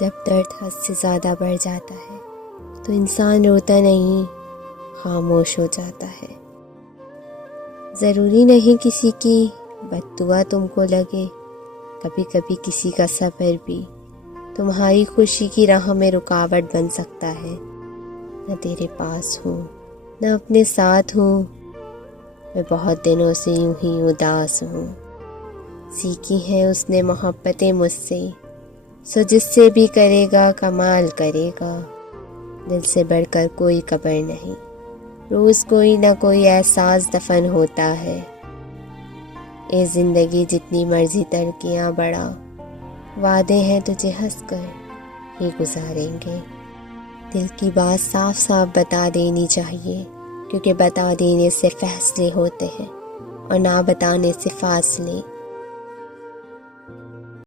जब दर्द हद से ज़्यादा बढ़ जाता है तो इंसान रोता नहीं, खामोश हो जाता है। ज़रूरी नहीं किसी की बद्दुआ तुमको लगे, कभी कभी किसी का सब्र भी तुम्हारी खुशी की राह में रुकावट बन सकता है। न तेरे पास हूँ न अपने साथ हूँ, मैं बहुत दिनों से यूं ही उदास हूँ। सीखी हैं उसने मोहब्बतें मुझसे, सो जिससे भी करेगा कमाल करेगा। दिल से बढ़कर कोई कब्र नहीं, रोज़ कोई ना कोई एहसास दफन होता है। ए ज़िंदगी जितनी मर्जी तरक्कियाँ बढ़ा, वादे हैं तुझे हंसकर ही गुजारेंगे। दिल की बात साफ साफ बता देनी चाहिए, क्योंकि बता देने से फैसले होते हैं और ना बताने से फासले।